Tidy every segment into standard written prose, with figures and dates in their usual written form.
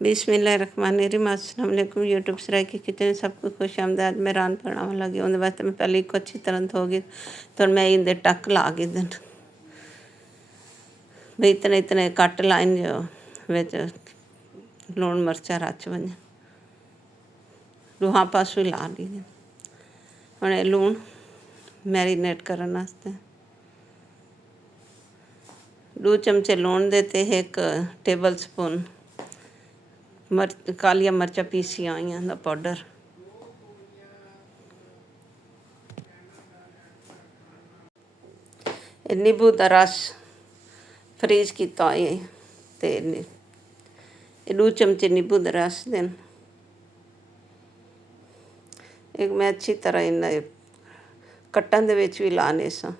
बिस्मिल्लाहिर्रहमानिर्रहीम। अस्सलाम वालेकुम। यूट्यूब सराय की किचन सबको खुश आमदाद। मैं रान बनाने लगी उन्हें वास्ते मैं पहले को अच्छी तरह धोगी तो मैं इंदे टक ला गई दिन भाई इतने इतने कट लाइन जो बिच लूण मिर्चा रच वन रूहां पासों ला ली हम लूण मैरीनेट करने वास्ते 2 चमचे लूण देते 1 टेबल स्पून कालिया मिर्चा पीसिया हुई का पाउडर नींबू का रस फ्रीज किया हुआ 2 चमचे नींबू का रस देन एक मैं अच्छी तरह इन कट्टन दे विच भी लाने सा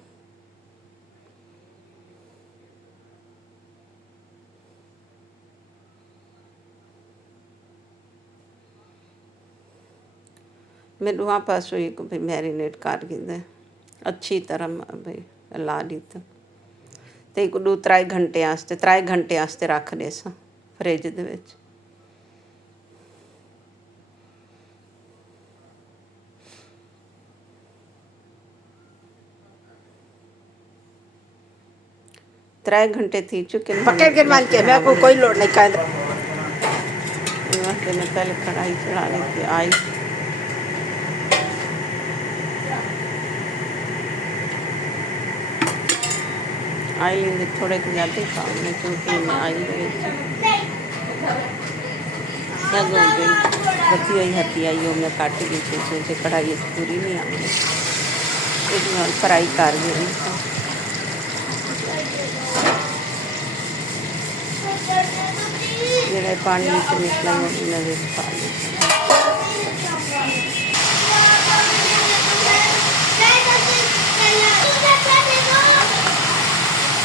मैं वहाँ पास हुई भाई मैरीनेट कर गई अच्छी तरह भाई ला ली तो एक 2-3 घंटे 3 घंटे रख दे सा फ्रिज दे विच। त्रै घंटे थी चुके कोई लोड़ नहीं कर मैं पहले कढ़ाई चढ़ा ली थी आई आयल थोड़े ज़्यादा ही खाऊंगी क्योंकि मैं आयल बची हुई हथी आई वो मैं कट दी थी कढ़ाई पूरी नहीं आती एक फ्राई कर गई जो पानी निकला उन्हें पा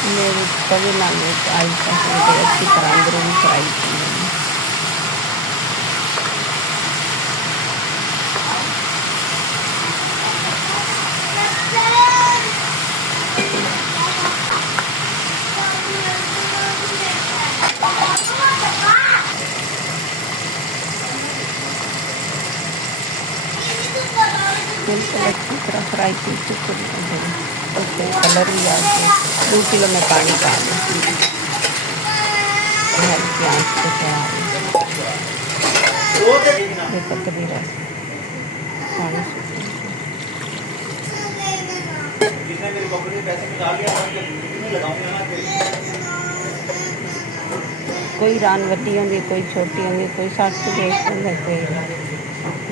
मेरे तवे नाल आई अच्छी तरह अंदरों फ्राई की बिल्कुल अच्छी तरह फ्राई की उससे कलर भी आ गया 2 किलो में पानी डाल हल्की आँच पे पतली रस पानी कोई रान वड्डी होंगी कोई छोटी होंगी कोई सख्त टेस्ट होंगे कोई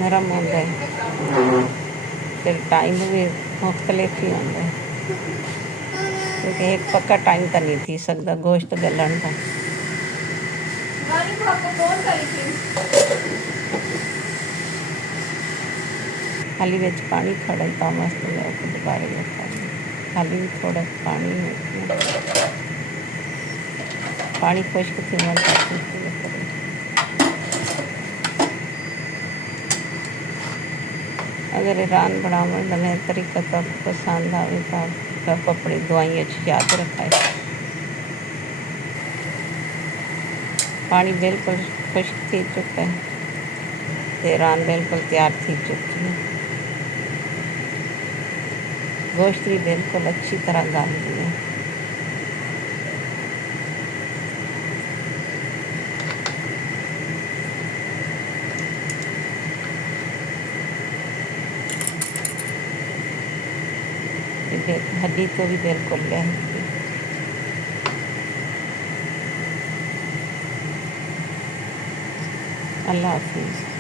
नरम होता है फिर टाइम भी मुख्तलिफ ही होता है क्योंकि एक पक्का टाइम तो नहीं थी सकता गोश्त गलन का। हाली विच पानी खड़ा था मस्त दोबारा रखा हाली भी थोड़ा पानी खुश्क थी अगर रान बनाने का मेरा तरीका तो आपको पसंद आए तो आप अपनी दवाइयाँ याद रखाए। पानी बिल्कुल खुश्क थी चुका है तो रान बिल्कुल तैयार थी चुकी है गोश्त भी बिल्कुल अच्छी तरह गल गई है। हड्डी तो भी बिल्कुल है। अल्लाह हाफिज़।